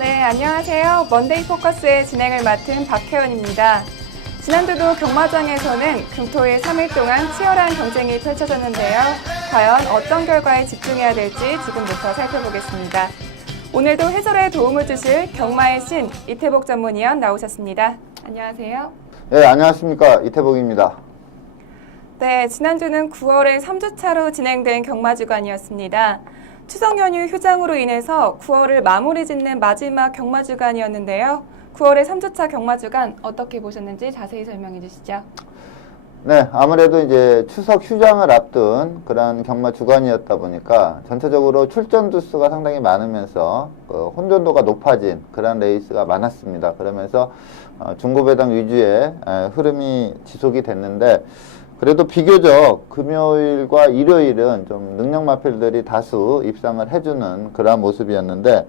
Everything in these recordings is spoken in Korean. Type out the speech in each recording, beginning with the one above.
네, 안녕하세요. 먼데이 포커스의 진행을 맡은 박혜원입니다. 지난주도 경마장에서는 금토일 3일 동안 치열한 경쟁이 펼쳐졌는데요. 과연 어떤 결과에 집중해야 될지 지금부터 살펴보겠습니다. 오늘도 해설에 도움을 주실 경마의 신 이태복 전문위원 나오셨습니다. 안녕하세요. 네, 안녕하십니까. 이태복입니다. 네, 지난주는 9월에 3주차로 진행된 경마주간이었습니다. 추석 연휴 휴장으로 인해서 9월을 마무리 짓는 마지막 경마주간이었는데요. 9월의 3주차 경마주간 어떻게 보셨는지 자세히 설명해 주시죠. 네, 아무래도 이제 추석 휴장을 앞둔 그런 경마 주간이었다 보니까 전체적으로 출전 두수가 상당히 많으면서 혼돈도가 높아진 그런 레이스가 많았습니다. 그러면서 중고배당 위주의 흐름이 지속이 됐는데 그래도 비교적 금요일과 일요일은 좀 능력 마필들이 다수 입상을 해주는 그런 모습이었는데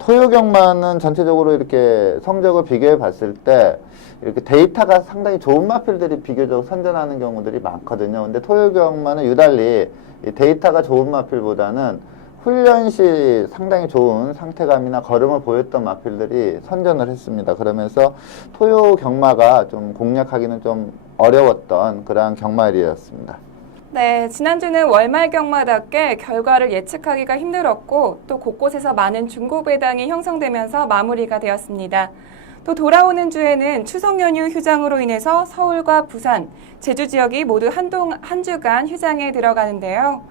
토요 경마는 전체적으로 이렇게 성적을 비교해 봤을 때 이렇게 데이터가 상당히 좋은 마필들이 비교적 선전하는 경우들이 많거든요. 근데 토요 경마는 유달리 이 데이터가 좋은 마필보다는 훈련 시 상당히 좋은 상태감이나 걸음을 보였던 마필들이 선전을 했습니다. 그러면서 토요 경마가 좀 공략하기는 좀 어려웠던 그러한 경마일이었습니다. 네, 지난주는 월말 경마답게 결과를 예측하기가 힘들었고 또 곳곳에서 많은 중고배당이 형성되면서 마무리가 되었습니다. 또 돌아오는 주에는 추석 연휴 휴장으로 인해서 서울과 부산, 제주 지역이 모두 한 주간 휴장에 들어가는데요.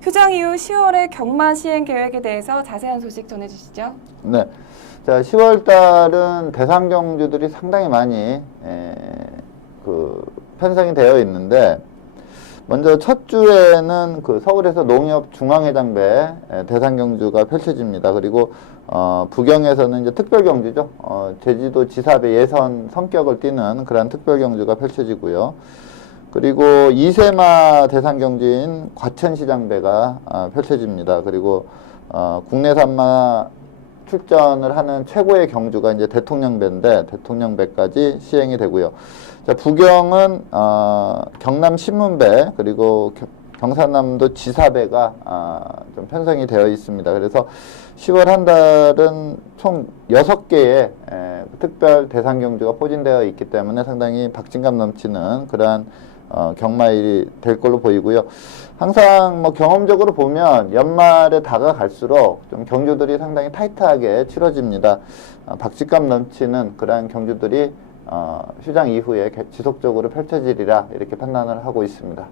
휴장 이후 10월의 경마 시행 계획에 대해서 자세한 소식 전해주시죠. 네, 자 10월 달은 대상 경주들이 상당히 많이 편성이 되어 있는데 먼저 첫 주에는 서울에서 농협 중앙회장배 대상 경주가 펼쳐집니다. 그리고 부경에서는 이제 특별 경주죠. 제주도 지사배 예선 성격을 띠는 그런 특별 경주가 펼쳐지고요. 그리고 이세마 대상 경주인 과천시장배가 펼쳐집니다. 그리고 국내산마 출전을 하는 최고의 경주가 이제 대통령배인데 대통령배까지 시행이 되고요. 자, 부경은 경남 신문배 그리고 경상남도 지사배가 좀 편성이 되어 있습니다. 그래서 10월 한 달은 총 6개의 특별 대상 경주가 포진되어 있기 때문에 상당히 박진감 넘치는 그러한 경마일이 될 걸로 보이고요. 항상 뭐 경험적으로 보면 연말에 다가갈수록 좀 경주들이 상당히 타이트하게 치러집니다. 박진감 넘치는 그러한 경주들이 휴장 이후에 지속적으로 펼쳐지리라 이렇게 판단을 하고 있습니다.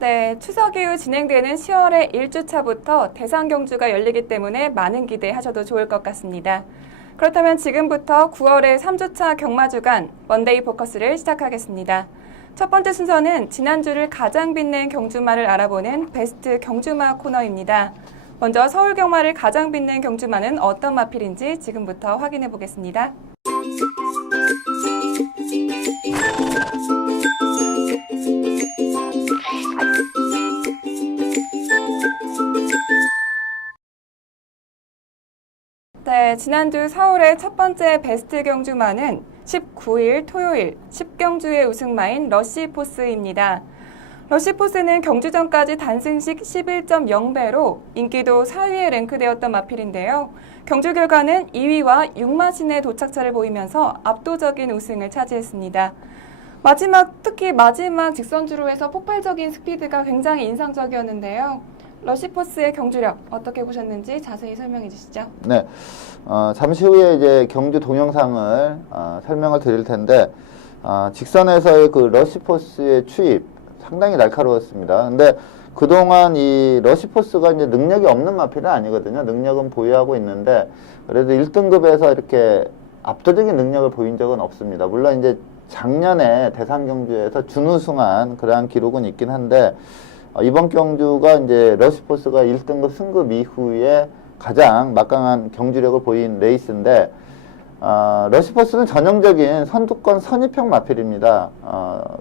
네, 추석 이후 진행되는 10월의 1주차부터 대상 경주가 열리기 때문에 많은 기대하셔도 좋을 것 같습니다. 그렇다면 지금부터 9월의 3주차 경마주간 먼데이 포커스를 시작하겠습니다. 첫 번째 순서는 지난주를 가장 빛낸 경주마를 알아보는 베스트 경주마 코너입니다. 먼저 서울 경마를 가장 빛낸 경주마는 어떤 마필인지 지금부터 확인해 보겠습니다. 네, 지난주 서울의 첫 번째 베스트 경주마는 19일 토요일 10경주의 우승마인 러시포스입니다. 러시포스는 경주 전까지 단승식 11.0배로 인기도 4위에 랭크되었던 마필인데요. 경주 결과는 2위와 6마신의 도착차를 보이면서 압도적인 우승을 차지했습니다. 특히 마지막 직선주로 해서 폭발적인 스피드가 굉장히 인상적이었는데요. 러시포스의 경주력 어떻게 보셨는지 자세히 설명해 주시죠. 네, 잠시 후에 이제 경주 동영상을 설명을 드릴 텐데 직선에서의 그 러시포스의 추입 상당히 날카로웠습니다. 근데 그동안 이 러시포스가 이제 능력이 없는 마필은 아니거든요. 능력은 보유하고 있는데 그래도 1등급에서 이렇게 압도적인 능력을 보인 적은 없습니다. 물론 이제 작년에 대상 경주에서 준우승한 그러한 기록은 있긴 한데 이번 경주가 이제 러시포스가 1등급 승급 이후에 가장 막강한 경주력을 보인 레이스인데 러시포스는 전형적인 선두권 선입형 마필입니다.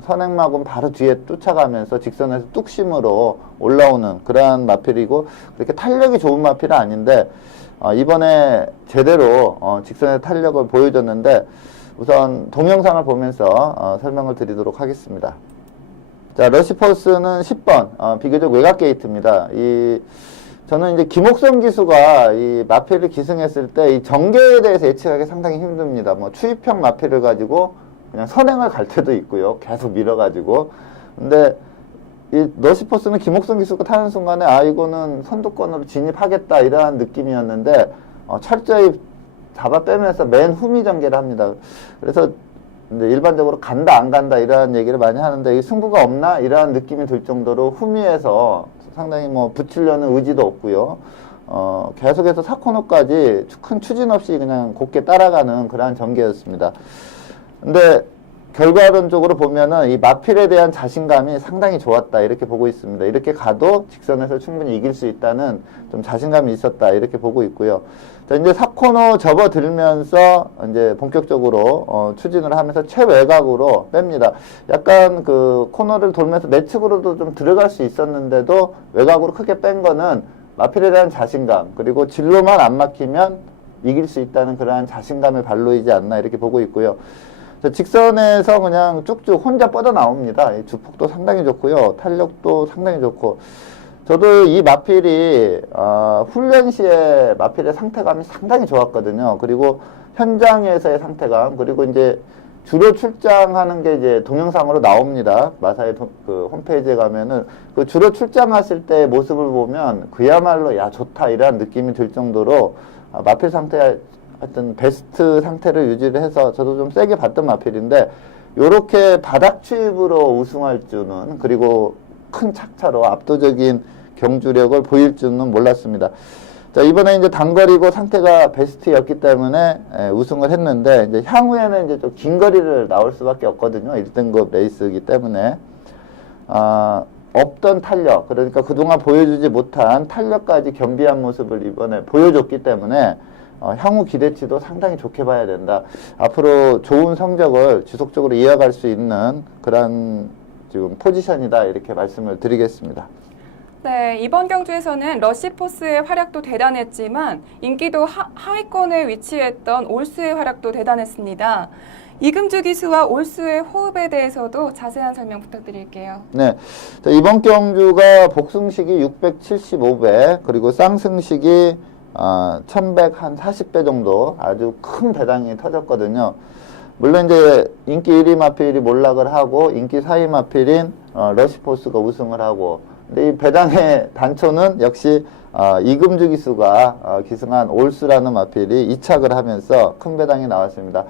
선행마군 바로 뒤에 쫓아가면서 직선에서 뚝심으로 올라오는 그러한 마필이고 그렇게 탄력이 좋은 마필은 아닌데 이번에 제대로 직선의 탄력을 보여줬는데 우선 동영상을 보면서 설명을 드리도록 하겠습니다. 자, 러시포스는 10번 비교적 외곽 게이트입니다. 저는 이제 김옥성 기수가 이 마필을 기승했을 때 이 전개에 대해서 예측하기 상당히 힘듭니다. 뭐 추입형 마필을 가지고 그냥 선행을 갈 때도 있고요. 계속 밀어가지고. 근데 이 러시포스는 김옥성 기수가 타는 순간에 아 이거는 선두권으로 진입하겠다 이러한 느낌이었는데 철저히 잡아 빼면서 맨 후미 전개를 합니다. 그래서 근데 일반적으로 간다 안 간다 이러한 얘기를 많이 하는데 이 승부가 없나 이러한 느낌이 들 정도로 후미에서 상당히 뭐 붙이려는 의지도 없고요. 계속해서 4코너까지 큰 추진 없이 그냥 곱게 따라가는 그러한 전개였습니다. 근데 결과론적으로 보면은 이 마필에 대한 자신감이 상당히 좋았다 이렇게 보고 있습니다. 이렇게 가도 직선에서 충분히 이길 수 있다는 좀 자신감이 있었다 이렇게 보고 있고요. 자, 이제 4코너 접어들면서 이제 본격적으로 추진을 하면서 최외곽으로 뺍니다. 약간 그 코너를 돌면서 내측으로도 좀 들어갈 수 있었는데도 외곽으로 크게 뺀 거는 마필에 대한 자신감 그리고 진로만 안 막히면 이길 수 있다는 그러한 자신감의 발로이지 않나 이렇게 보고 있고요. 직선에서 그냥 쭉쭉 혼자 뻗어 나옵니다. 주폭도 상당히 좋고요. 탄력도 상당히 좋고. 저도 이 마필이, 훈련 시에 마필의 상태감이 상당히 좋았거든요. 그리고 현장에서의 상태감, 그리고 이제 주로 출장하는 게 이제 동영상으로 나옵니다. 마사의 그 홈페이지에 가면은 그 주로 출장하실 때 모습을 보면 그야말로 야, 좋다. 이런 느낌이 들 정도로 마필 상태 하여튼 베스트 상태를 유지를 해서 저도 좀 세게 봤던 마필인데 요렇게 바닥 추입으로 우승할 줄은 그리고 큰 착차로 압도적인 경주력을 보일 줄은 몰랐습니다. 자, 이번에 이제 단거리고 상태가 베스트였기 때문에 우승을 했는데 이제 향후에는 이제 좀 긴 거리를 나올 수밖에 없거든요. 1등급 레이스이기 때문에 없던 탄력 그러니까 그동안 보여주지 못한 탄력까지 겸비한 모습을 이번에 보여줬기 때문에 향후 기대치도 상당히 좋게 봐야 된다. 앞으로 좋은 성적을 지속적으로 이어갈 수 있는 그런 지금 포지션이다. 이렇게 말씀을 드리겠습니다. 네, 이번 경주에서는 러시포스의 활약도 대단했지만 인기도 하위권에 위치했던 올스의 활약도 대단했습니다. 이금주 기수와 올스의 호흡에 대해서도 자세한 설명 부탁드릴게요. 네, 자, 이번 경주가 복승식이 675배 그리고 쌍승식이 1100 한 40배 정도 아주 큰 배당이 터졌거든요. 물론 이제 인기 1위 마필이 몰락을 하고 인기 4위 마필인 러시포스가 우승을 하고 근데 이 배당의 단초는 역시 이금주 기수가 기승한 올스라는 마필이 이착을 하면서 큰 배당이 나왔습니다.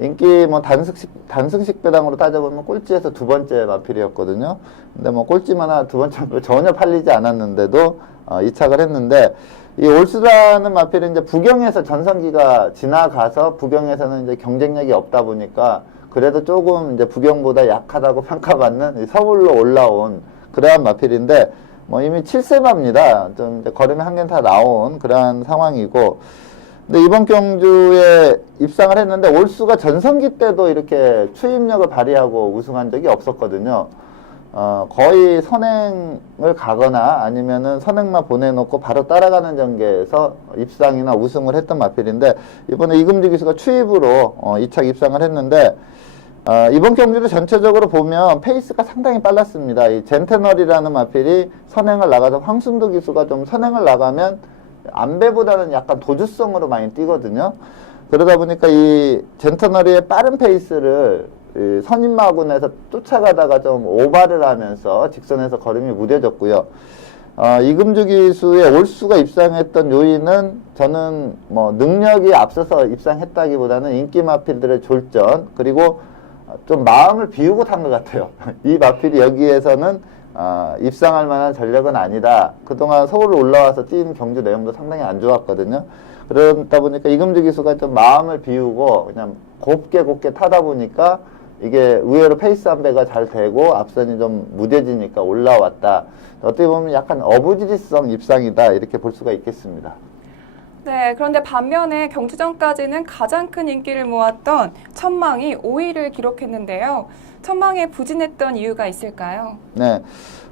인기 뭐 단승식 배당으로 따져보면 꼴찌에서 두 번째 마필이었거든요. 근데 뭐 꼴찌만 하나 두 번째 전혀 팔리지 않았는데도 이착을 했는데 이 올스라는 마필은 이제 부경에서 전성기가 지나가서 부경에서는 이제 경쟁력이 없다 보니까 그래도 조금 이제 부경보다 약하다고 평가받는 서울로 올라온 그러한 마필인데 뭐 이미 7세마입니다. 좀 이제 걸음이 한 개 다 나온 그러한 상황이고 근데 이번 경주에 입상을 했는데 올수가 전성기 때도 이렇게 추임력을 발휘하고 우승한 적이 없었거든요. 거의 선행을 가거나 아니면은 선행만 보내놓고 바로 따라가는 전개에서 입상이나 우승을 했던 마필인데 이번에 이금주 기수가 추입으로 2착 입상을 했는데 이번 경주를 전체적으로 보면 페이스가 상당히 빨랐습니다. 이 젠테널이라는 마필이 선행을 나가서 황순도 기수가 좀 선행을 나가면 안배보다는 약간 도주성으로 많이 뛰거든요. 그러다 보니까 이 젠테널의 빠른 페이스를 선임마군에서 쫓아가다가 좀 오바를 하면서 직선에서 걸음이 무뎌졌고요. 이금주 기수의 올수가 입상했던 요인은 저는 뭐 능력이 앞서서 입상했다기보다는 인기 마필들의 졸전 그리고 좀 마음을 비우고 탄 것 같아요. 이 마필이 여기에서는 입상할 만한 전력은 아니다. 그동안 서울로 올라와서 뛴 경주 내용도 상당히 안 좋았거든요. 그러다 보니까 이금주 기수가 좀 마음을 비우고 그냥 곱게 타다 보니까 이게 의외로 페이스 안배가 잘 되고 앞선이 좀 무뎌지니까 올라왔다. 어떻게 보면 약간 어부지리성 입상이다. 이렇게 볼 수가 있겠습니다. 네, 그런데 반면에 경주 전까지는 가장 큰 인기를 모았던 천망이 5위를 기록했는데요. 천망에 부진했던 이유가 있을까요? 네.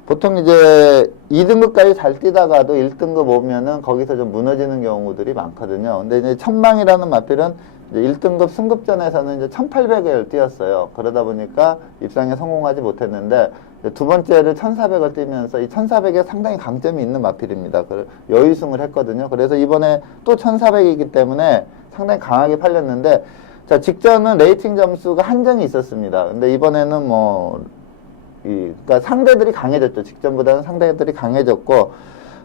보통 이제 2등급까지 잘 뛰다가도 1등급 오면은 거기서 좀 무너지는 경우들이 많거든요. 근데 이제 천망이라는 마필은 이제 1등급 승급전에서는 이제 1800을 뛰었어요. 그러다 보니까 입상에 성공하지 못했는데 두 번째를 1400을 뛰면서 이 1400에 상당히 강점이 있는 마필입니다. 여유승을 했거든요. 그래서 이번에 또 1400이기 때문에 상당히 강하게 팔렸는데, 자, 직전은 레이팅 점수가 한정이 있었습니다. 근데 이번에는 그러니까 상대들이 강해졌죠. 직전보다는 상대들이 강해졌고,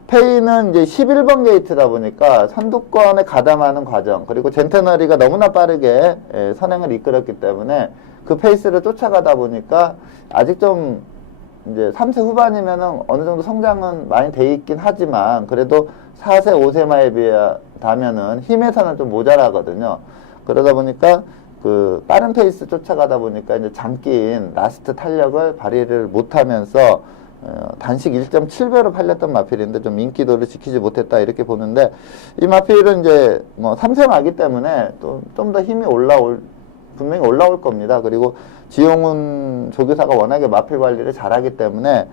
페이는 이제 11번 게이트다 보니까 선두권에 가담하는 과정, 그리고 젠테너리가 너무나 빠르게 선행을 이끌었기 때문에 그 페이스를 쫓아가다 보니까 아직 좀 이제 3세 후반이면은 어느 정도 성장은 많이 돼 있긴 하지만 그래도 4세, 5세마에 비하면은 힘에서는 좀 모자라거든요. 그러다 보니까 그 빠른 페이스 쫓아가다 보니까 이제 장기인 라스트 탄력을 발휘를 못하면서 단식 1.7배로 팔렸던 마필인데 좀 인기도를 지키지 못했다 이렇게 보는데, 이 마필은 이제 3세 마기 때문에 또 좀 더 힘이 분명히 올라올 겁니다. 그리고 지용훈 조교사가 워낙에 마필 관리를 잘하기 때문에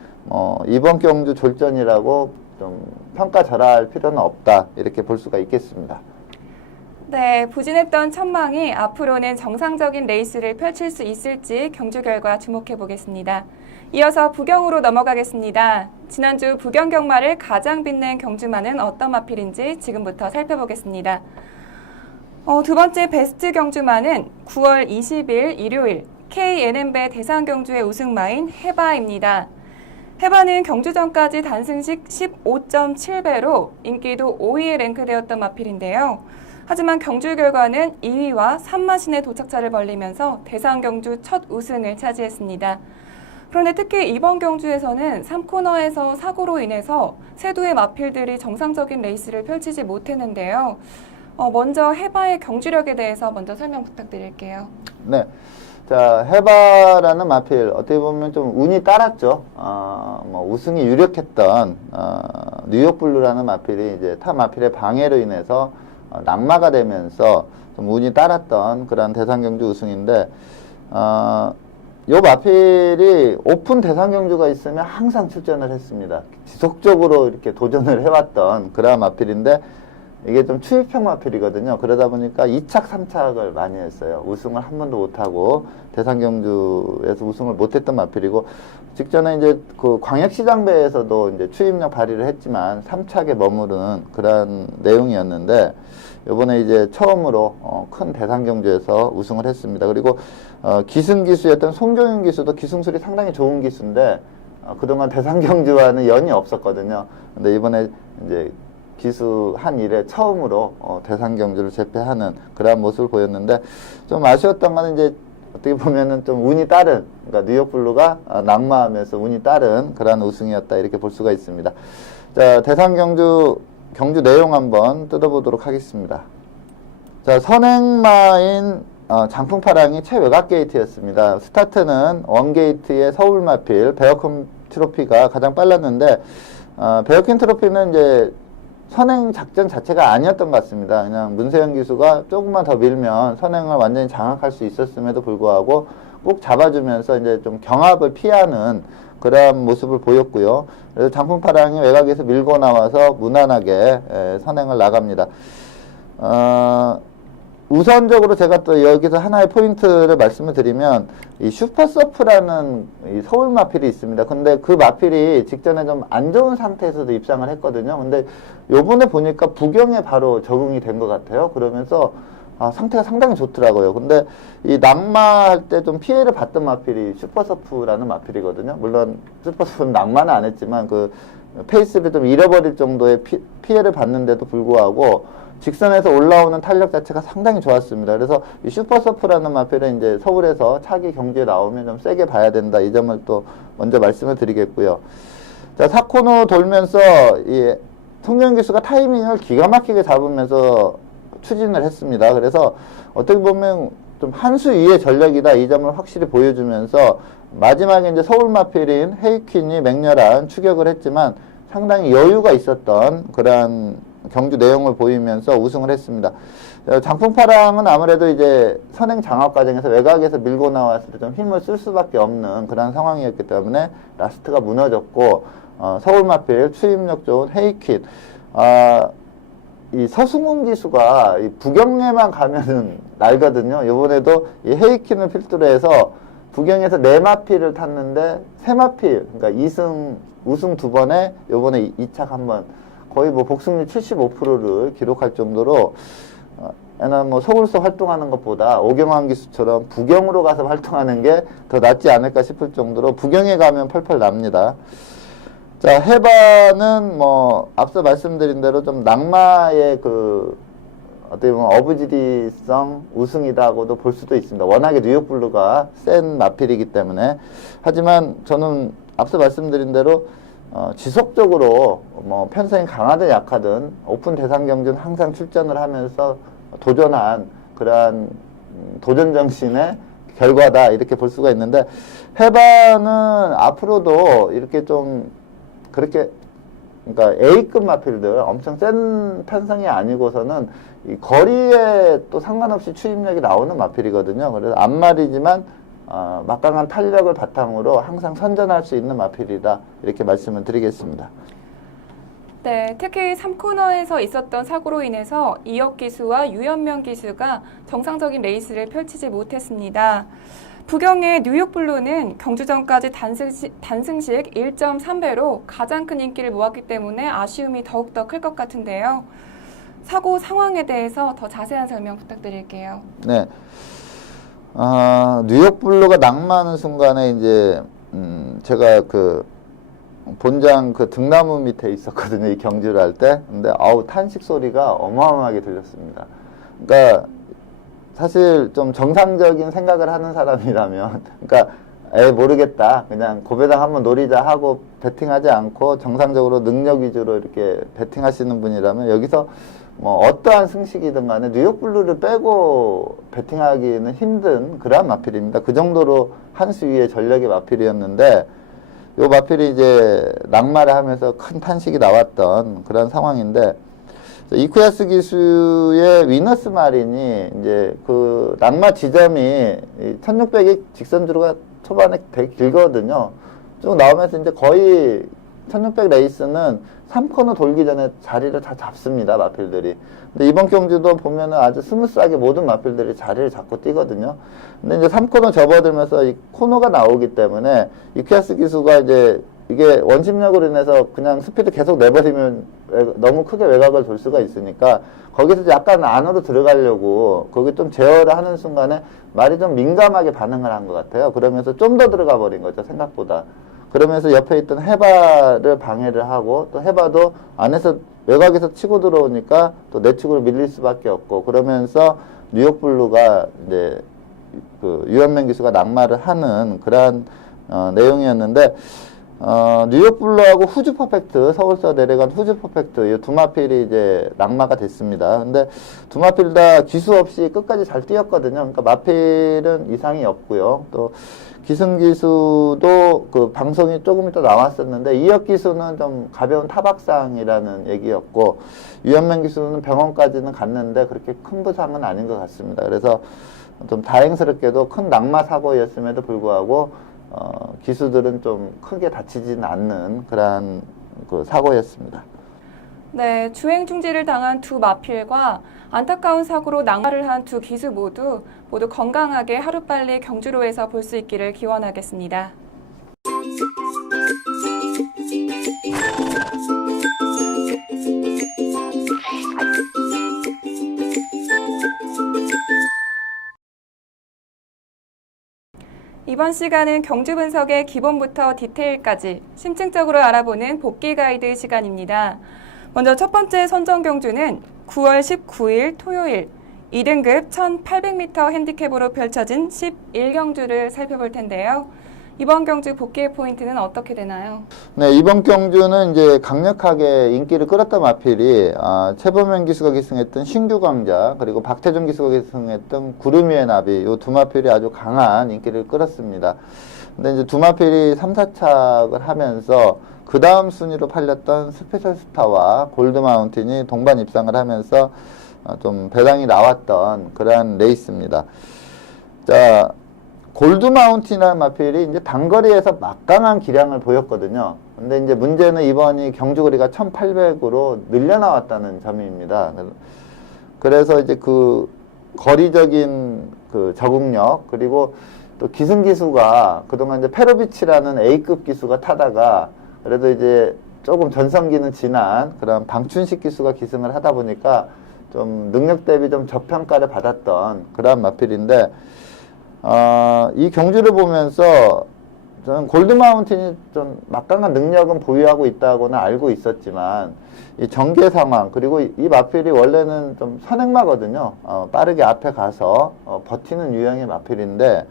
이번 경주 졸전이라고 좀 평가절하할 필요는 없다 이렇게 볼 수가 있겠습니다. 네, 부진했던 천망이 앞으로는 정상적인 레이스를 펼칠 수 있을지 경주 결과 주목해 보겠습니다. 이어서 부경으로 넘어가겠습니다. 지난주 부경 경마를 가장 빛낸 경주마는 어떤 마필인지 지금부터 살펴보겠습니다. 두 번째 베스트 경주마는 9월 20일 일요일 KNM배 대상경주의 우승마인 해바입니다. 해바는 경주 전까지 단승식 15.7배로 인기도 5위에 랭크되었던 마필인데요. 하지만 경주 결과는 2위와 3마신의 도착차를 벌리면서 대상경주 첫 우승을 차지했습니다. 그런데 특히 이번 경주에서는 3코너에서 사고로 인해서 세두의 마필들이 정상적인 레이스를 펼치지 못했는데요. 먼저 해바의 경주력에 대해서 먼저 설명 부탁드릴게요. 네. 자, 해바라는 마필, 어떻게 보면 좀 운이 따랐죠. 우승이 유력했던, 뉴욕블루라는 마필이 이제 타 마필의 방해로 인해서 낙마가 되면서 좀 운이 따랐던 그런 대상경주 우승인데, 요 마필이 오픈 대상경주가 있으면 항상 출전을 했습니다. 지속적으로 이렇게 도전을 해왔던 그런 마필인데, 이게 좀 추입형 마필이거든요. 그러다 보니까 2착, 3착을 많이 했어요. 우승을 한 번도 못하고, 대상경주에서 우승을 못했던 마필이고, 직전에 이제 그 광역시장배에서도 이제 추입력 발휘를 했지만, 3착에 머무르는 그런 내용이었는데, 요번에 이제 처음으로 큰 대상경주에서 우승을 했습니다. 그리고 기승기수였던 송경윤 기수도 기승술이 상당히 좋은 기수인데, 그동안 대상경주와는 연이 없었거든요. 근데 이번에 이제 기수 한 일에 처음으로 대상경주를 제패하는 그러한 모습을 보였는데, 좀 아쉬웠던 거는 이제 어떻게 보면은 좀 운이 따른, 그러니까 뉴욕블루가 낙마하면서 운이 따른 그러한 우승이었다 이렇게 볼 수가 있습니다. 자, 대상경주 경주 내용 한번 뜯어보도록 하겠습니다. 자, 선행마인 장풍파랑이 최외곽 게이트였습니다. 스타트는 원게이트의 서울마필 베어킨 트로피가 가장 빨랐는데, 베어킨 트로피는 이제 선행 작전 자체가 아니었던 것 같습니다. 그냥 문세영 기수가 조금만 더 밀면 선행을 완전히 장악할 수 있었음에도 불구하고 꼭 잡아주면서 이제 좀 경합을 피하는 그러한 모습을 보였고요. 그래서 장풍파랑이 외곽에서 밀고 나와서 무난하게 선행을 나갑니다. 우선적으로 제가 또 여기서 하나의 포인트를 말씀을 드리면, 이 슈퍼서프라는 이 서울 마필이 있습니다. 근데 그 마필이 직전에 좀 안 좋은 상태에서도 입상을 했거든요. 근데 요번에 보니까 부경에 바로 적응이 된 것 같아요. 그러면서 상태가 상당히 좋더라고요. 근데 이 낙마할 때 좀 피해를 봤던 마필이 슈퍼서프라는 마필이거든요. 물론 슈퍼서프는 낙마는 안 했지만 그 페이스를 좀 잃어버릴 정도의 피해를 봤는데도 불구하고 직선에서 올라오는 탄력 자체가 상당히 좋았습니다. 그래서 이 슈퍼서프라는 마필은 이제 서울에서 차기 경주에 나오면 좀 세게 봐야 된다. 이 점을 또 먼저 말씀을 드리겠고요. 자, 4코너 돌면서 이 송경 기수가 타이밍을 기가 막히게 잡으면서 추진을 했습니다. 그래서 어떻게 보면 좀 한 수 위의 전력이다. 이 점을 확실히 보여주면서 마지막에 이제 서울 마필인 헤이퀸이 맹렬한 추격을 했지만 상당히 여유가 있었던 그러한 경주 내용을 보이면서 우승을 했습니다. 장풍파랑은 아무래도 이제 선행 장악 과정에서 외곽에서 밀고 나왔을 때 좀 힘을 쓸 수밖에 없는 그런 상황이었기 때문에 라스트가 무너졌고, 서울마필 추임력 좋은 헤이퀸, 이 서승훈 기수가 이 부경에만 가면은 날거든요. 이번에도 이 헤이퀸을 필두로 해서 부경에서 4마필을 탔는데 3마필, 그러니까 우승 2번에 요번에 2착 1번, 거의 뭐 복승률 75%를 기록할 정도로 얘는 뭐 서울서 활동하는 것보다 오경환 기수처럼 부경으로 가서 활동하는 게 더 낫지 않을까 싶을 정도로 부경에 가면 펄펄 납니다. 자, 해바는 뭐 앞서 말씀드린 대로 좀 낙마의 그 어떻게 보면 어부지리성 우승이다고도 볼 수도 있습니다. 워낙에 뉴욕블루가 센 마필이기 때문에. 하지만 저는 앞서 말씀드린 대로 지속적으로 뭐 편성이 강하든 약하든 오픈 대상 경주는 항상 출전을 하면서 도전한 그러한 도전 정신의 결과다 이렇게 볼 수가 있는데, 해바는 앞으로도 이렇게 좀 그렇게 그러니까 A급 마필들 엄청 센 편성이 아니고서는 이 거리에 또 상관없이 추임력이 나오는 마필이거든요. 그래서 앞말이지만 막강한 탄력을 바탕으로 항상 선전할 수 있는 마필이다 이렇게 말씀을 드리겠습니다. 네, 특히 3코너에서 있었던 사고로 인해서 이혁 기수와 유현명 기수가 정상적인 레이스를 펼치지 못했습니다. 부경의 뉴욕블루는 경주 전까지 단승식 1.3배로 가장 큰 인기를 모았기 때문에 아쉬움이 더욱더 클 것 같은데요. 사고 상황에 대해서 더 자세한 설명 부탁드릴게요. 네. 뉴욕블루가 낙마하는 순간에 이제 제가 그 본장 그 등나무 밑에 있었거든요. 이 경주를 할 때. 근데 탄식 소리가 어마어마하게 들렸습니다. 그러니까 사실 좀 정상적인 생각을 하는 사람이라면, 그러니까 모르겠다, 그냥 고배당 한번 노리자 하고 배팅하지 않고 정상적으로 능력 위주로 이렇게 배팅하시는 분이라면 여기서 뭐 어떠한 승식이든 간에 뉴욕블루를 빼고 배팅하기는 힘든 그러한 마필입니다. 그 정도로 한 수 위의 전력의 마필이었는데, 요 마필이 이제 낙마를 하면서 큰 탄식이 나왔던 그런 상황인데, 이쿠야스 기수의 위너스 마린이 이제 그 낙마 지점이 1600이 직선주로가 초반에 되게 길거든요. 쭉 나오면서 이제 거의 1600 레이스는 3코너 돌기 전에 자리를 다 잡습니다, 마필들이. 근데 이번 경주도 보면은 아주 스무스하게 모든 마필들이 자리를 잡고 뛰거든요. 근데 이제 3코너 접어들면서 이 코너가 나오기 때문에 이쿠야스 기수가 이제 이게 원심력으로 인해서 그냥 스피드 계속 내버리면 너무 크게 외곽을 돌 수가 있으니까 거기서 약간 안으로 들어가려고 거기 좀 제어를 하는 순간에 말이 좀 민감하게 반응을 한 것 같아요. 그러면서 좀 더 들어가 버린 거죠, 생각보다. 그러면서 옆에 있던 해바를 방해를 하고, 또 해바도 안에서 외곽에서 치고 들어오니까 또 내측으로 밀릴 수밖에 없고, 그러면서 뉴욕블루가 이제 그 유현명 기수가 낙마를 하는 그러한 내용이었는데, 뉴욕블루하고 후즈 퍼펙트, 서울서 내려간 후즈 퍼펙트, 이 두 마필이 이제 낙마가 됐습니다. 근데 두 마필 다 기수 없이 끝까지 잘 뛰었거든요. 그러니까 마필은 이상이 없고요. 또 기승 기수도 그 방송이 조금 이따 나왔었는데, 이혁 기수는 좀 가벼운 타박상이라는 얘기였고, 유현명 기수는 병원까지는 갔는데 그렇게 큰 부상은 아닌 것 같습니다. 그래서 좀 다행스럽게도 큰 낙마 사고였음에도 불구하고 기수들은 좀 크게 다치지는 않는 그러한 그 사고였습니다. 네, 주행 중지를 당한 두 마필과 안타까운 사고로 낙마를 한 두 기수 모두 건강하게 하루빨리 경주로에서 볼 수 있기를 기원하겠습니다. 이번 시간은 경주 분석의 기본부터 디테일까지 심층적으로 알아보는 복귀 가이드 시간입니다. 먼저 첫 번째 선정 경주는 9월 19일 토요일 2등급 1800m 핸디캡으로 펼쳐진 11경주를 살펴볼 텐데요. 이번 경주 복귀의 포인트는 어떻게 되나요? 네, 이번 경주는 이제 강력하게 인기를 끌었던 마필이 최범현 기수가 기승했던 신규 강자, 그리고 박태준 기수가 기승했던 구름 위의 나비, 이 두 마필이 아주 강한 인기를 끌었습니다. 근데 이제 두 마필이 3, 4착을 하면서 그 다음 순위로 팔렸던 스페셜 스타와 골드 마운틴이 동반 입상을 하면서 좀 배당이 나왔던 그러한 레이스입니다. 자, 골드 마운틴이라는 마필이 이제 단거리에서 막강한 기량을 보였거든요. 근데 이제 문제는 이번이 경주거리가 1800으로 늘려나왔다는 점입니다. 그래서 이제 그 거리적인 그 적응력, 그리고 또 기승 기수가 그동안 이제 페로비치라는 A급 기수가 타다가 그래도 이제 조금 전성기는 지난 그런 방춘식 기수가 기승을 하다 보니까 좀 능력 대비 좀 저평가를 받았던 그러한 마필인데, 이 경주를 보면서 저는 골드마운틴이 좀 막강한 능력은 보유하고 있다고는 알고 있었지만, 이 전개 상황, 그리고 이 마필이 원래는 좀 선행마거든요. 빠르게 앞에 가서 버티는 유형의 마필인데,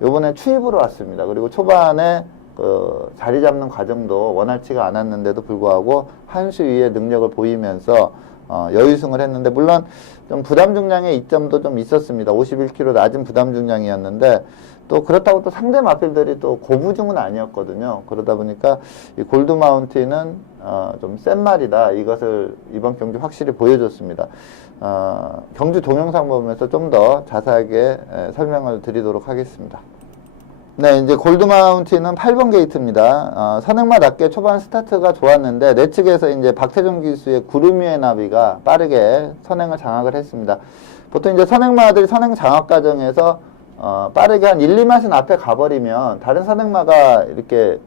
요번에 추입으로 왔습니다. 그리고 초반에 그 자리 잡는 과정도 원활치가 않았는데도 불구하고 한 수 위의 능력을 보이면서 여유승을 했는데, 물론 좀 부담 중량의 이점도 좀 있었습니다. 51kg 낮은 부담 중량이었는데, 또 그렇다고 또 상대 마필들이 또 고부중은 아니었거든요. 그러다 보니까 이 골드 마운틴은 좀 센 말이다. 이것을 이번 경주 확실히 보여줬습니다. 경주 동영상 보면서 좀 더 자세하게 설명을 드리도록 하겠습니다. 네, 이제 골드 마운틴은 8번 게이트입니다. 선행마답게 초반 스타트가 좋았는데, 내 측에서 이제 박태종 기수의 구름 위의 나비가 빠르게 선행을 장악을 했습니다. 보통 이제 선행마들이 선행 장악 과정에서 빠르게 한 1, 2마신 앞에 가버리면 다른 선행마가 이렇게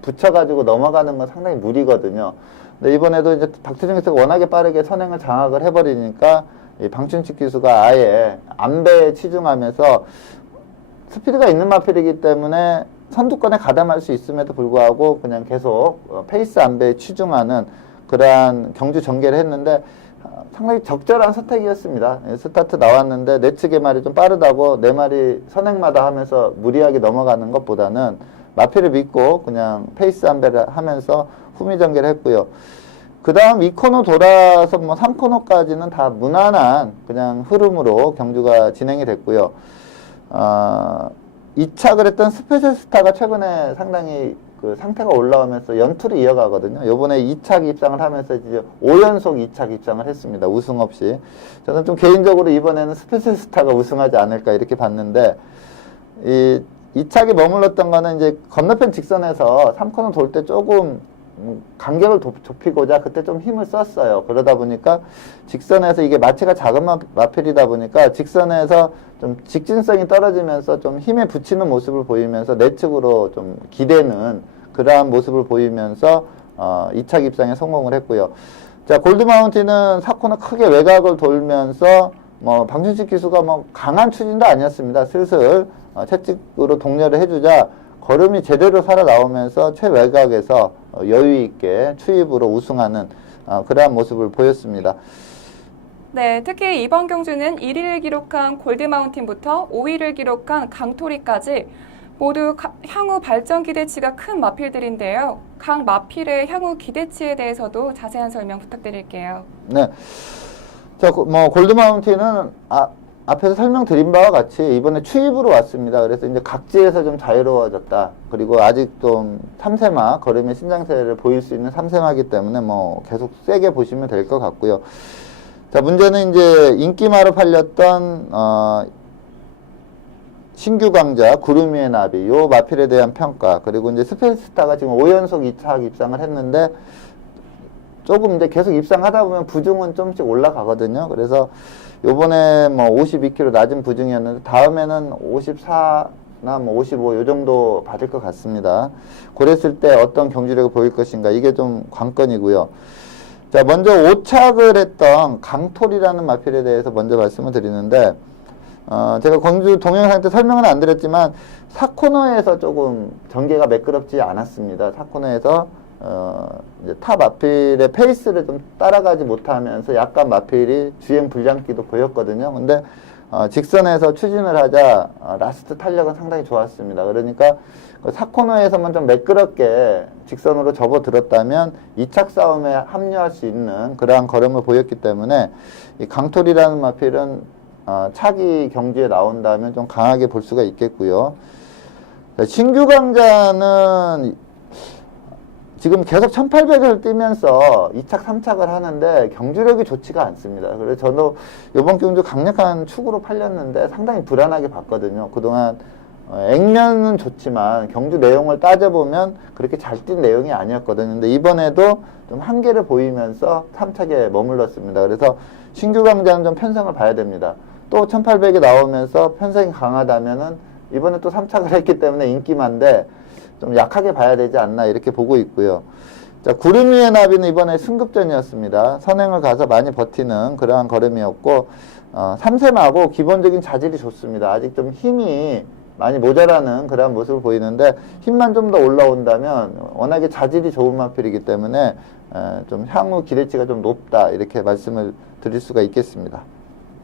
붙여가지고 넘어가는 건 상당히 무리거든요. 근데 이번에도 이제 박태종 기수가 워낙에 빠르게 선행을 장악을 해버리니까 이 방춘식 기수가 아예 안배에 치중하면서 스피드가 있는 마필이기 때문에 선두권에 가담할 수 있음에도 불구하고 그냥 계속 페이스 안배에 치중하는 그러한 경주 전개를 했는데, 상당히 적절한 선택이었습니다. 스타트 나왔는데 내 측의 말이 좀 빠르다고 내 말이 선행마다 하면서 무리하게 넘어가는 것보다는 마필을 믿고 그냥 페이스 안배를 하면서 후미 전개를 했고요. 그 다음 2코너 돌아서 뭐 3코너까지는 다 무난한 그냥 흐름으로 경주가 진행이 됐고요. 2착을 했던 스페셜 스타가 최근에 상당히 그 상태가 올라오면서 연투를 이어가거든요. 요번에 2착 입상을 하면서 이제 5연속 2착 입상을 했습니다. 우승 없이. 저는 좀 개인적으로 이번에는 스페셜 스타가 우승하지 않을까 이렇게 봤는데, 이 2착이 머물렀던 거는 이제 건너편 직선에서 3코너 돌 때 조금 간격을 좁히고자 그때 좀 힘을 썼어요. 그러다 보니까 직선에서 이게 마체가 작은 마필이다 보니까 직선에서 좀 직진성이 떨어지면서 좀 힘에 붙이는 모습을 보이면서 내측으로 좀 기대는 그러한 모습을 보이면서 2착 입상에 성공을 했고요. 자, 골드 마운틴은 4코너 크게 외곽을 돌면서 뭐 방춘식 기수가 뭐 강한 추진도 아니었습니다. 슬슬 채찍으로 독려를 해주자 걸음이 제대로 살아 나오면서 최외곽에서 여유 있게 추입으로 우승하는 그러한 모습을 보였습니다. 네, 특히 이번 경주는 1위를 기록한 골드마운틴부터 5위를 기록한 강토리까지 모두 향후 발전 기대치가 큰 마필들인데요. 각 마필의 향후 기대치에 대해서도 자세한 설명 부탁드릴게요. 네, 자, 뭐 골드마운틴은 앞에서 설명드린 바와 같이 이번에 추입으로 왔습니다. 그래서 이제 각지에서 좀 자유로워졌다. 그리고 아직 좀 3세마, 걸음의 신장세를 보일 수 있는 3세마이기 때문에 뭐 계속 세게 보시면 될 것 같고요. 자, 문제는 이제 인기마로 팔렸던, 신규 강자, 구름 위의 나비, 요 마필에 대한 평가, 그리고 이제 스페이스타가 지금 5연속 2착 입상을 했는데, 조금 이제 계속 입상하다 보면 부중은 좀씩 올라가거든요. 그래서 요번에 뭐 52kg 낮은 부중이었는데 다음에는 54나 뭐 55 요 정도 받을 것 같습니다. 그랬을 때 어떤 경주력을 보일 것인가, 이게 좀 관건이고요. 자, 먼저 5착을 했던 강톨이라는 마필에 대해서 먼저 말씀을 드리는데, 제가 광주 동영상 때 설명은 안 드렸지만 4코너에서 조금 전개가 매끄럽지 않았습니다. 4코너에서 이제 타 마필의 페이스를 좀 따라가지 못하면서 약간 마필이 주행 불량기도 보였거든요. 근데 직선에서 추진을 하자 라스트 탄력은 상당히 좋았습니다. 그러니까 4코너에서만 좀 매끄럽게 직선으로 접어들었다면 2착 싸움에 합류할 수 있는 그러한 걸음을 보였기 때문에 이 강톨이라는 마필은 차기 경주에 나온다면 좀 강하게 볼 수가 있겠고요. 신규 강자는 지금 계속 1800을 뛰면서 2착, 3착을 하는데 경주력이 좋지가 않습니다. 그래서 저도 이번 경주 강력한 축으로 팔렸는데 상당히 불안하게 봤거든요. 그동안 액면은 좋지만 경주 내용을 따져보면 그렇게 잘 뛴 내용이 아니었거든요. 근데 이번에도 좀 한계를 보이면서 3착에 머물렀습니다. 그래서 신규 강자는 좀 편성을 봐야 됩니다. 또 1800이 나오면서 편성이 강하다면은 이번에 또 3착을 했기 때문에 인기만데 좀 약하게 봐야 되지 않나 이렇게 보고 있고요. 자, 구름 위의 나비는 이번에 승급전이었습니다. 선행을 가서 많이 버티는 그러한 걸음이었고 3셈하고 기본적인 자질이 좋습니다. 아직 좀 힘이 많이 모자라는 그러한 모습을 보이는데 힘만 좀 더 올라온다면 워낙에 자질이 좋은 마필이기 때문에 좀 향후 기대치가 좀 높다 이렇게 말씀을 드릴 수가 있겠습니다.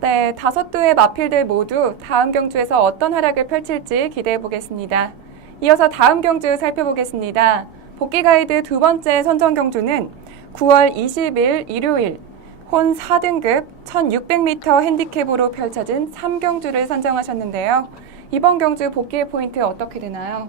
네, 5두의 마필들 모두 다음 경주에서 어떤 활약을 펼칠지 기대해 보겠습니다. 이어서 다음 경주 살펴보겠습니다. 복귀 가이드 두 번째 선정 경주는 9월 20일 일요일 혼 4등급 1600m 핸디캡으로 펼쳐진 3경주를 선정하셨는데요. 이번 경주 복귀의 포인트 어떻게 되나요?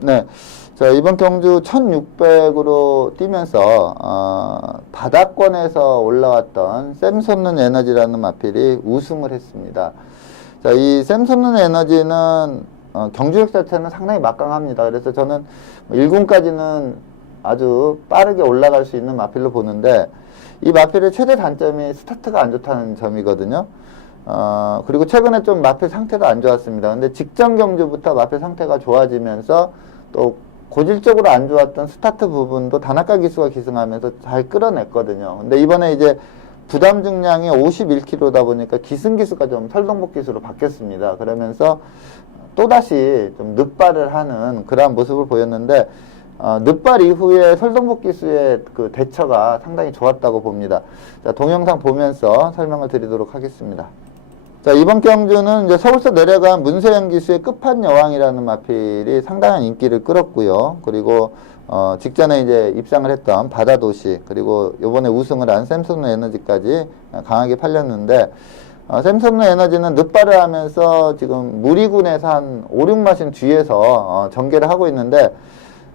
네. 자, 이번 경주 1600으로 뛰면서, 바닥권에서 올라왔던 샘솟는 에너지라는 마필이 우승을 했습니다. 자, 이 샘솟는 에너지는, 경주력 자체는 상당히 막강합니다. 그래서 저는 1군까지는 아주 빠르게 올라갈 수 있는 마필로 보는데, 이 마필의 최대 단점이 스타트가 안 좋다는 점이거든요. 그리고 최근에 좀 마필 상태도 안 좋았습니다. 근데 직전 경주부터 마필 상태가 좋아지면서 또 고질적으로 안 좋았던 스타트 부분도 단학가 기수가 기승하면서 잘 끌어냈거든요. 근데 이번에 이제 부담 중량이 51kg다 보니까 기승 기수가 좀 설동복 기수로 바뀌었습니다. 그러면서 또다시 좀 늑발을 하는 그러한 모습을 보였는데 늑발 이후에 설동복 기수의 그 대처가 상당히 좋았다고 봅니다. 자, 동영상 보면서 설명을 드리도록 하겠습니다. 자, 이번 경주는 이제 서울서 내려간 문세영 기수의 끝판여왕이라는 마필이 상당한 인기를 끌었고요. 그리고 직전에 이제 입상을 했던 바다도시, 그리고 요번에 우승을 한 샘솟는 에너지까지 강하게 팔렸는데, 샘솟는 에너지는 늑발을 하면서 지금 무리군에서 한 5, 6마신 뒤에서 전개를 하고 있는데,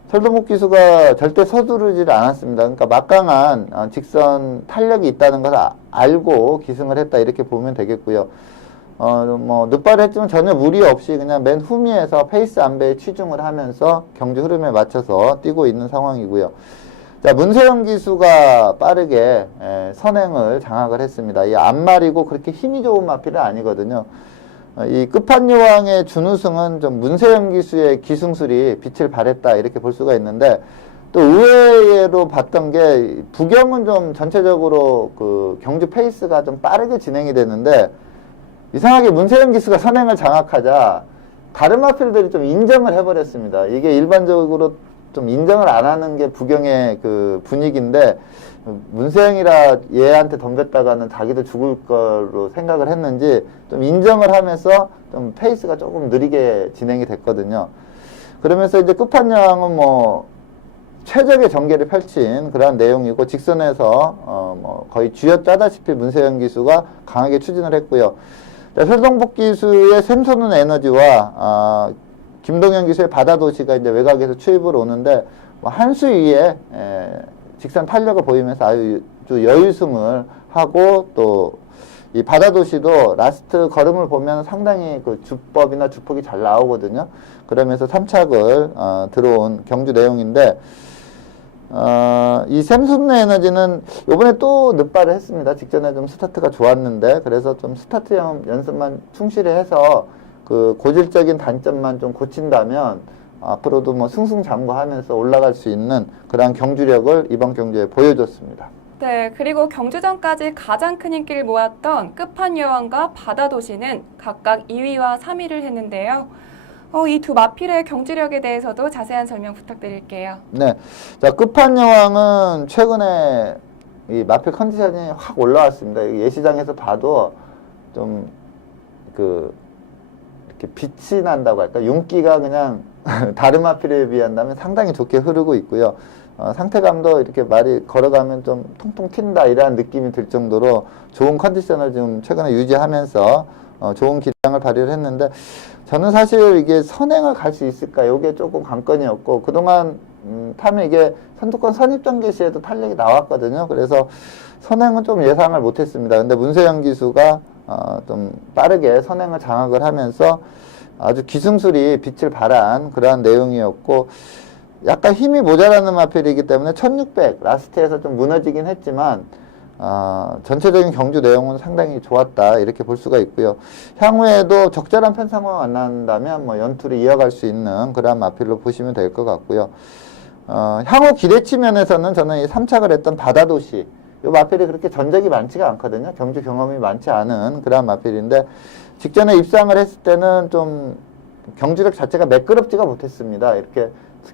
설동복 기수가 절대 서두르지를 않았습니다. 그러니까 막강한 직선 탄력이 있다는 것을 알고 기승을 했다 이렇게 보면 되겠고요. 뭐 늑발을 했지만 전혀 무리 없이 그냥 맨 후미에서 페이스 안배에 치중을 하면서 경주 흐름에 맞춰서 뛰고 있는 상황이고요. 자, 문세영 기수가 빠르게 선행을 장악을 했습니다. 이 앞말이고 그렇게 힘이 좋은 마필은 아니거든요. 이 끝판여왕의 준우승은 좀 문세영 기수의 기승술이 빛을 발했다 이렇게 볼 수가 있는데, 또 의외로 봤던 게 부경은 좀 전체적으로 그 경주 페이스가 좀 빠르게 진행이 됐는데, 이상하게 문세영 기수가 선행을 장악하자 다른 마필들이 좀 인정을 해버렸습니다. 이게 일반적으로 좀 인정을 안 하는 게 부경의 그 분위기인데, 문세영이라 얘한테 덤볐다가는 자기도 죽을 거로 생각을 했는지 좀 인정을 하면서 좀 페이스가 조금 느리게 진행이 됐거든요. 그러면서 이제 끝판왕은 뭐 최적의 전개를 펼친 그러한 내용이고, 직선에서 뭐 거의 쥐어짜다시피 문세영 기수가 강하게 추진을 했고요. 설동복 기수의 샘솟는 에너지와 김동현 기수의 바다도시가 이제 외곽에서 추입을 오는데, 뭐 한 수 위에 직선 탄력을 보이면서 아주 여유승을 하고, 또 이 바다도시도 라스트 걸음을 보면 상당히 그 주법이나 주폭이 잘 나오거든요. 그러면서 3착을 들어온 경주 내용인데, 이 샘솟는 에너지는 요번에 또 늑발을 했습니다. 직전에 좀 스타트가 좋았는데, 그래서 좀 스타트 연습만 충실히 해서 그 고질적인 단점만 좀 고친다면 앞으로도 뭐 승승장구하면서 올라갈 수 있는 그런 경주력을 이번 경주에 보여줬습니다. 네, 그리고 경주 전까지 가장 큰 인기를 모았던 끝판여왕과 바다도시는 각각 2위와 3위를 했는데요. 이 두 마필의 경주력에 대해서도 자세한 설명 부탁드릴게요. 네, 자, 끝판여왕은 최근에 이 마필 컨디션이 확 올라왔습니다. 예시장에서 봐도 좀 이렇게 빛이 난다고 할까, 윤기가 그냥 다른 마필에 비한다면 상당히 좋게 흐르고 있고요. 상태감도 이렇게 말이 걸어가면 좀 통통 튄다 이러한 느낌이 들 정도로 좋은 컨디션을 지금 최근에 유지하면서 좋은 기량을 발휘를 했는데, 저는 사실 이게 선행을 갈 수 있을까, 이게 조금 관건이었고, 그동안 타면 이게 선두권 선입전개 시에도 탄력이 나왔거든요. 그래서 선행은 좀 예상을 못했습니다. 근데 문세영 기수가 좀 빠르게 선행을 장악을 하면서 아주 기승술이 빛을 발한 그러한 내용이었고, 약간 힘이 모자라는 마필이기 때문에 1600 라스트에서 좀 무너지긴 했지만, 전체적인 경주 내용은 상당히 좋았다 이렇게 볼 수가 있고요. 향후에도 적절한 편성을 만난다면 뭐 연투를 이어갈 수 있는 그런 마필로 보시면 될 것 같고요. 향후 기대치 면에서는 저는 이 3착을 했던 바다도시 이 마필이 그렇게 전적이 많지가 않거든요. 경주 경험이 많지 않은 그런 마필인데 직전에 입상을 했을 때는 좀 경주력 자체가 매끄럽지가 못했습니다. 이렇게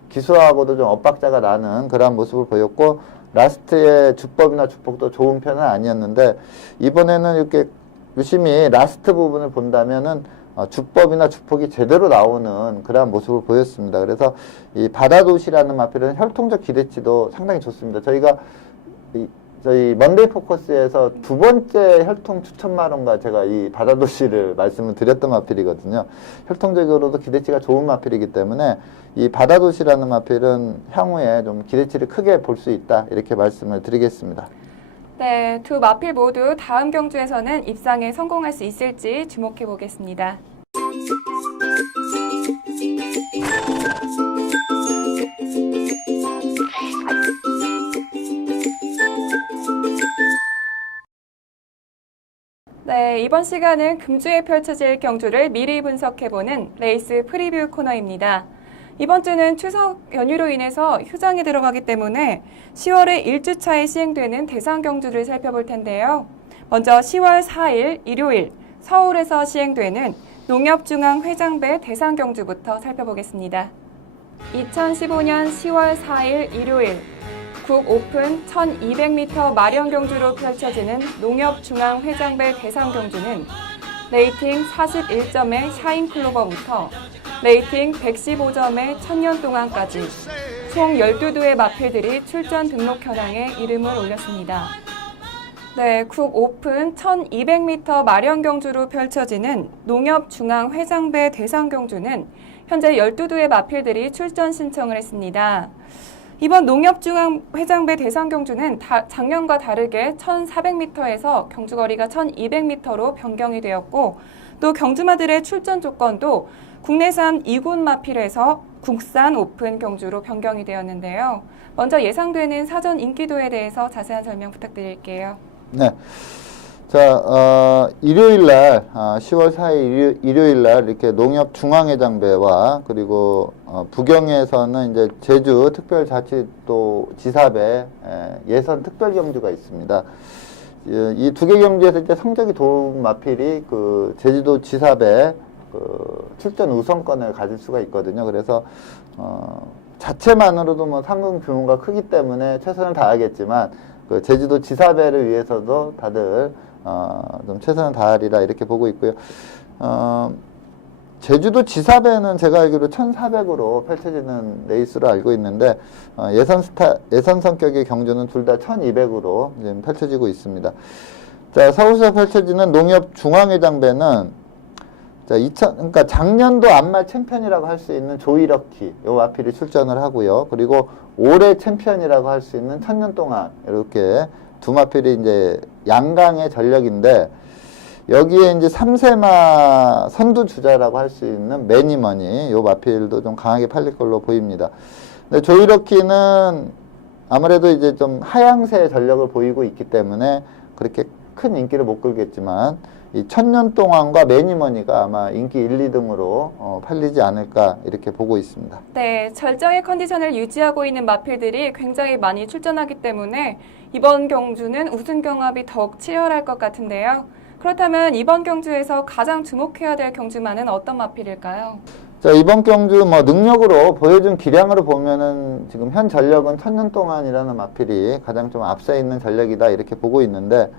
기수하고도 좀 엇박자가 나는 그런 모습을 보였고 라스트의 주법이나 주폭도 좋은 편은 아니었는데 이번에는 이렇게 유심히 라스트 부분을 본다면은 주법이나 주폭이 제대로 나오는 그런 모습을 보였습니다. 그래서 이 바다도시라는 마필은 혈통적 기대치도 상당히 좋습니다. 저희가 저희 먼데이 포커스에서 두 번째 혈통 추천마론과 제가 이 바다도시를 말씀을 드렸던 마필이거든요. 혈통적으로도 기대치가 좋은 마필이기 때문에 이 바다도시라는 마필은 향후에 좀 기대치를 크게 볼 수 있다 이렇게 말씀을 드리겠습니다. 네, 두 마필 모두 다음 경주에서는 입상에 성공할 수 있을지 주목해 보겠습니다. 네, 이번 시간은 금주에 펼쳐질 경주를 미리 분석해보는 레이스 프리뷰 코너입니다. 이번 주는 추석 연휴로 인해서 휴장이 들어가기 때문에 10월에 1주차에 시행되는 대상 경주를 살펴볼 텐데요. 먼저 10월 4일 일요일 서울에서 시행되는 농협중앙회장배 대상 경주부터 살펴보겠습니다. 2015년 10월 4일 일요일 국 오픈 1200m 마련 경주로 펼쳐지는 농협중앙회장배 대상 경주는 레이팅 41점의 샤인클로버부터 레이팅 115점의 천년동안까지 총 12두의 마필들이 출전 등록 현황에 이름을 올렸습니다. 네, 국 오픈 1200m 마련 경주로 펼쳐지는 농협중앙회장배 대상 경주는 현재 12두의 마필들이 출전 신청을 했습니다. 이번 농협중앙회장배 대상 경주는 작년과 다르게 1400m에서 경주거리가 1200m로 변경이 되었고 또 경주마들의 출전 조건도 국내산 2군 마필에서 국산 오픈 경주로 변경이 되었는데요. 먼저 예상되는 사전 인기도에 대해서 자세한 설명 부탁드릴게요. 네. 자, 일요일날, 10월 4일 일요일날 이렇게 농협중앙회장배와 그리고 부경에서는 이제 제주특별자치도 지사배 예선 특별경주가 있습니다. 이 두 개 경주에서 이제 성적이 좋은 마필이 그 제주도 지사배 출전 우선권을 가질 수가 있거든요. 그래서 자체만으로도 뭐 상금 규모가 크기 때문에 최선을 다하겠지만 그 제주도 지사배를 위해서도 다들 좀 최선을 다하리라 이렇게 보고 있고요. 제주도 지사배는 제가 알기로 1400으로 펼쳐지는 레이스로 알고 있는데 예선 성격의 경주는 둘 다 1200으로 지금 펼쳐지고 있습니다. 자, 서울에서 펼쳐지는 농협중앙회장배는 그러니까 작년도 안말 챔피언이라고 할 수 있는 조이러키 요 마필이 출전을 하고요. 그리고 올해 챔피언이라고 할 수 있는 천년 동안 이렇게 두 마필이 이제 양강의 전력인데 여기에 이제 3세마 선두 주자라고 할 수 있는 매니머니 요 마필도 좀 강하게 팔릴 걸로 보입니다. 근데 조이러키는 아무래도 이제 좀 하향세 전력을 보이고 있기 때문에 그렇게 큰 인기를 못 끌겠지만 이 천년 동안과 매니머니가 아마 인기 1, 2등으로 팔리지 않을까 이렇게 보고 있습니다. 네, 절정의 컨디션을 유지하고 있는 마필들이 굉장히 많이 출전하기 때문에 이번 경주는 우승 경합이 더욱 치열할 것 같은데요. 그렇다면 이번 경주에서 가장 주목해야 될 경주만은 어떤 마필일까요? 자, 이번 경주 뭐 능력으로 보여준 기량으로 보면은 지금 현 전력은 천년 동안이라는 마필이 가장 좀 앞서 있는 전력이다 이렇게 보고 있는데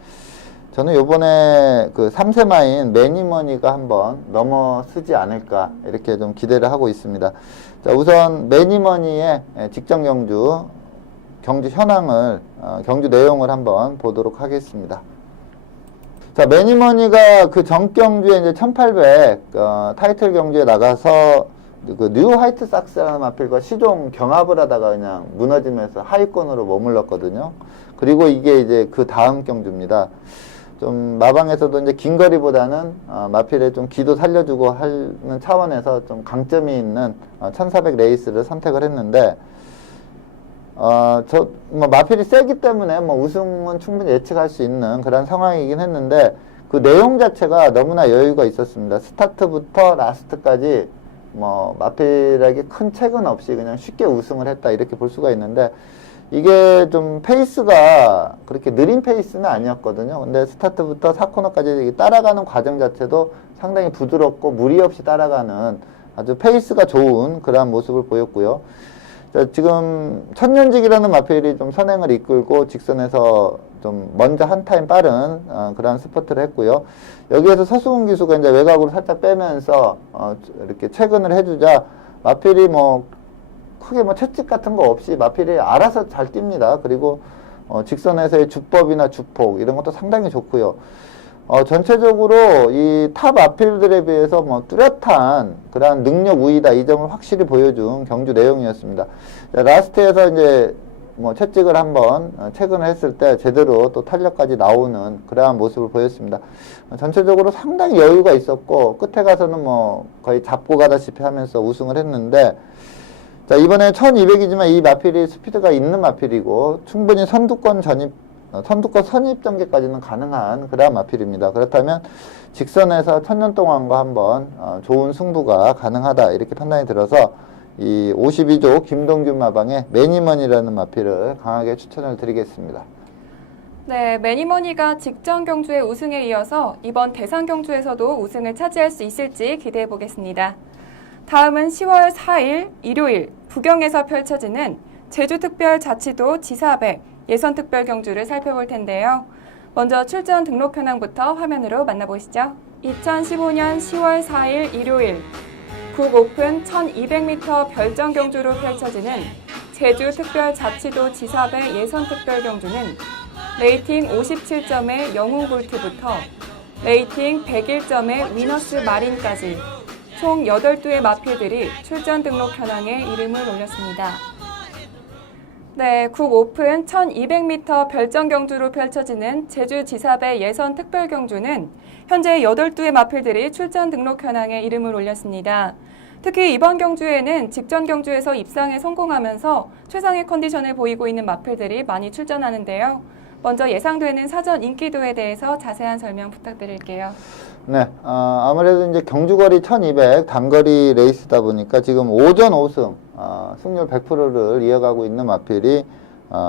저는 요번에 그 3세마인 매니머니가 한번 넘어서지 않을까 이렇게 좀 기대를 하고 있습니다. 자, 우선 매니머니의 직전 경주 현황을 경주 내용을 한번 보도록 하겠습니다. 자, 매니머니가 그 전 경주에 이제 1800 타이틀 경주에 나가서 그 뉴 화이트 삭스라는 마필과 시종 경합을 하다가 그냥 무너지면서 하위권으로 머물렀거든요. 그리고 이게 이제 그 다음 경주입니다. 좀 마방에서도 이제 긴 거리보다는 마필에 좀 기도 살려주고 하는 차원에서 좀 강점이 있는 1400 레이스를 선택을 했는데 뭐 마필이 세기 때문에 뭐 우승은 충분히 예측할 수 있는 그런 상황이긴 했는데 그 내용 자체가 너무나 여유가 있었습니다. 스타트부터 라스트까지 뭐 마필에게 큰 체근 없이 그냥 쉽게 우승을 했다 이렇게 볼 수가 있는데 이게 좀 페이스가 그렇게 느린 페이스는 아니었거든요. 근데 스타트부터 4코너까지 따라가는 과정 자체도 상당히 부드럽고 무리 없이 따라가는 아주 페이스가 좋은 그러한 모습을 보였고요. 자, 지금 천년직이라는 마필이 좀 선행을 이끌고 직선에서 좀 먼저 한 타임 빠른 그런 스퍼트를 했고요. 여기에서 서수근 기수가 이제 외곽으로 살짝 빼면서 이렇게 체근을 해주자 마필이 뭐 크게 뭐 채찍 같은 거 없이 마필이 알아서 잘 뜁니다. 그리고 직선에서의 주법이나 주폭 이런 것도 상당히 좋고요. 전체적으로 이 탑 마필들에 비해서 뭐 뚜렷한 그러한 능력 우위다 이 점을 확실히 보여준 경주 내용이었습니다. 자, 라스트에서 이제 뭐 채찍을 한번 체근을 했을 때 제대로 또 탄력까지 나오는 그러한 모습을 보였습니다. 전체적으로 상당히 여유가 있었고 끝에 가서는 뭐 거의 잡고 가다시피 하면서 우승을 했는데 자, 이번에 1200이지만 이 마필이 스피드가 있는 마필이고 충분히 선두권 선입 전개까지는 가능한 그러한 마필입니다. 그렇다면 직선에서 천년 동안과 한번 좋은 승부가 가능하다 이렇게 판단이 들어서 이 52조 김동균 마방의 매니먼이라는 마필을 강하게 추천을 드리겠습니다. 네, 매니머니가 직전 경주의 우승에 이어서 이번 대상 경주에서도 우승을 차지할 수 있을지 기대해 보겠습니다. 다음은 10월 4일 일요일 부경에서 펼쳐지는 제주특별자치도 지사배 예선특별 경주를 살펴볼 텐데요. 먼저 출전 등록 현황부터 화면으로 만나보시죠. 2015년 10월 4일 일요일 국 오픈 1200m 별정 경주로 펼쳐지는 제주특별자치도 지사배 예선특별 경주는 레이팅 57점의 영웅볼트부터 레이팅 101점의 위너스 마린까지 총 8두의 마필들이 출전 등록 현황에 이름을 올렸습니다. 네, 국 오픈 1200m 별정 경주로 펼쳐지는 제주지사배 예선 특별 경주는 현재 8두의 마필들이 출전 등록 현황에 이름을 올렸습니다. 특히 이번 경주에는 직전 경주에서 입상에 성공하면서 최상의 컨디션을 보이고 있는 마필들이 많이 출전하는데요. 먼저 예상되는 사전 인기도에 대해서 자세한 설명 부탁드릴게요. 네, 아무래도 이제 경주거리 1200 단거리 레이스다 보니까 지금 오전 5승, 승률 100%를 이어가고 있는 마필이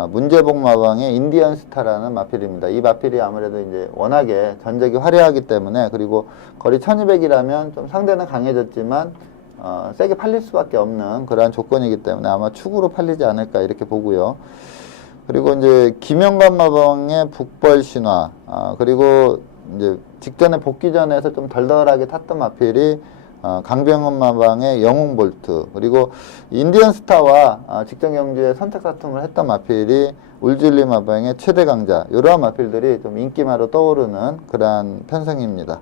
문제복 마방의 인디언 스타라는 마필입니다. 이 마필이 아무래도 이제 워낙에 전적이 화려하기 때문에 그리고 거리 1200이라면 좀 상대는 강해졌지만 세게 팔릴 수밖에 없는 그러한 조건이기 때문에 아마 축으로 팔리지 않을까 이렇게 보고요. 그리고 이제 김영관 마방의 북벌 신화, 그리고 이제 직전에 복귀전에서 좀 덜덜하게 탔던 마필이 강병헌 마방의 영웅 볼트, 그리고 인디언 스타와 직전 경주에 선택 다툼을 했던 마필이 울줄리 마방의 최대 강자, 이러한 마필들이 좀 인기마로 떠오르는 그러한 편성입니다.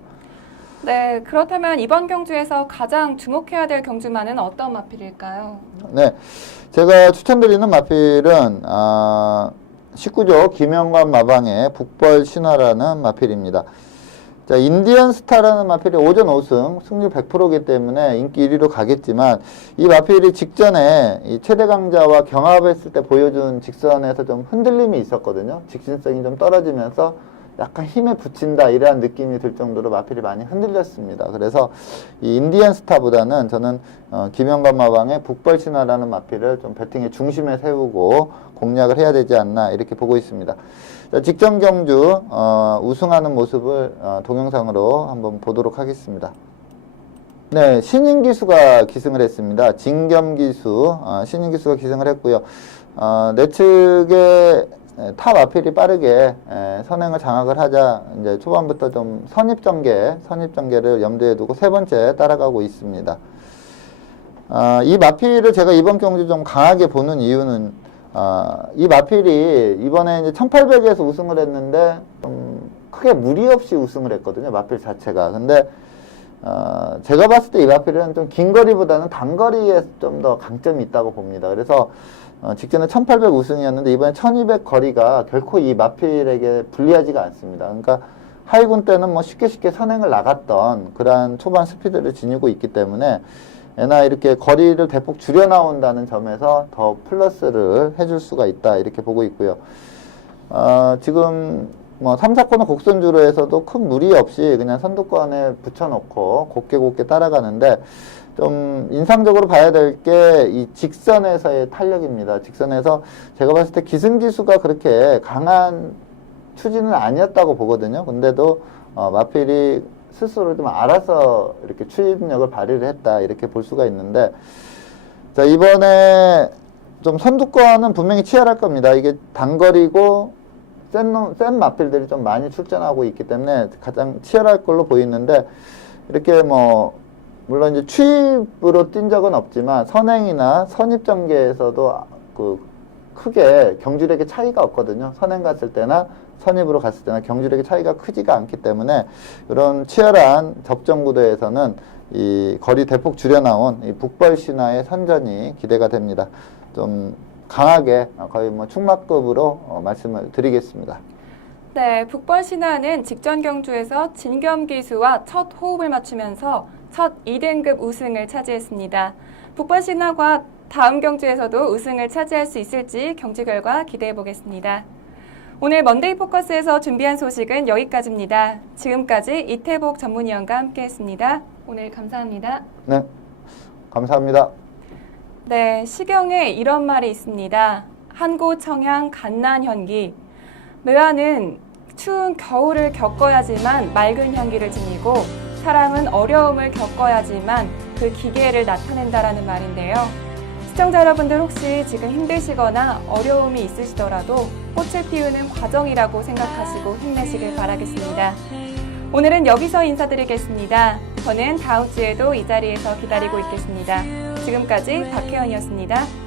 네, 그렇다면 이번 경주에서 가장 주목해야 될 경주마는 어떤 마필일까요? 네, 제가 추천드리는 마필은 19조 김영관 마방의 북벌 신화라는 마필입니다. 자, 인디언 스타라는 마필이 오전 5승, 승률 100%이기 때문에 인기 1위로 가겠지만 이 마필이 직전에 이 최대 강자와 경합했을 때 보여준 직선에서 좀 흔들림이 있었거든요. 직진성이 좀 떨어지면서 약간 힘에 붙인다 이러한 느낌이 들 정도로 마필이 많이 흔들렸습니다. 그래서 이 인디언 스타보다는 저는 김영관 마방의 북벌 신화라는 마필을 좀 배팅의 중심에 세우고 공략을 해야 되지 않나 이렇게 보고 있습니다. 자, 직전 경주 우승하는 모습을 동영상으로 한번 보도록 하겠습니다. 네, 신인기수가 기승을 했습니다. 진겸기수, 신인기수가 기승을 했고요. 내 측에 탑 아필이 빠르게 선행을 장악을 하자 이제 초반부터 좀 선입전개를 염두에 두고 세 번째 따라가고 있습니다. 이 마필을 제가 이번 경주 좀 강하게 보는 이유는 이 마필이 이번에 이제 1800에서 우승을 했는데 좀 크게 무리 없이 우승을 했거든요. 마필 자체가. 근데 제가 봤을 때 이 마필은 좀 긴 거리보다는 단거리에 좀 더 강점이 있다고 봅니다. 그래서 직전에 1800 우승이었는데 이번에 1200 거리가 결코 이 마필에게 불리하지가 않습니다. 그러니까 하이군 때는 뭐 쉽게 선행을 나갔던 그러한 초반 스피드를 지니고 있기 때문에 애나 이렇게 거리를 대폭 줄여 나온다는 점에서 더 플러스를 해줄 수가 있다 이렇게 보고 있고요. 지금 뭐 3, 4코너 곡선주로에서도 큰 무리 없이 그냥 선두권에 붙여놓고 곱게 따라가는데 좀 인상적으로 봐야 될 게 이 직선에서의 탄력입니다. 직선에서 제가 봤을 때 기승지수가 그렇게 강한 추진은 아니었다고 보거든요. 근데도 마필이 스스로 좀 알아서 이렇게 추진력을 발휘를 했다 이렇게 볼 수가 있는데, 자 이번에 좀 선두권은 분명히 치열할 겁니다. 이게 단거리고 센 마필들이 좀 많이 출전하고 있기 때문에 가장 치열할 걸로 보이는데, 이렇게 뭐 물론 이제 추입으로 뛴 적은 없지만 선행이나 선입 전개에서도 그 크게 경주력의 차이가 없거든요. 선행 갔을 때나 선입으로 갔을 때나 경주력의 차이가 크지가 않기 때문에 이런 치열한 접전 구도에서는 이 거리 대폭 줄여 나온 이 북벌 신화의 선전이 기대가 됩니다. 좀 강하게 거의 뭐 충마급으로 말씀을 드리겠습니다. 네, 북벌 신화는 직전 경주에서 진겸 기수와 첫 호흡을 맞추면서 첫 2등급 우승을 차지했습니다. 북벌 신화가 다음 경주에서도 우승을 차지할 수 있을지 경주 결과 기대해 보겠습니다. 오늘 먼데이 포커스에서 준비한 소식은 여기까지입니다. 지금까지 이태복 전문위원과 함께했습니다. 오늘 감사합니다. 네, 감사합니다. 네, 시경에 이런 말이 있습니다. 한고청양 갓난현기. 르아는 추운 겨울을 겪어야지만 맑은 향기를 지니고 사람은 어려움을 겪어야지만 그 기계를 나타낸다라는 말인데요. 시청자 여러분들 혹시 지금 힘드시거나 어려움이 있으시더라도 꽃을 피우는 과정이라고 생각하시고 힘내시길 바라겠습니다. 오늘은 여기서 인사드리겠습니다. 저는 다음 주에도 이 자리에서 기다리고 있겠습니다. 지금까지 박혜연이었습니다.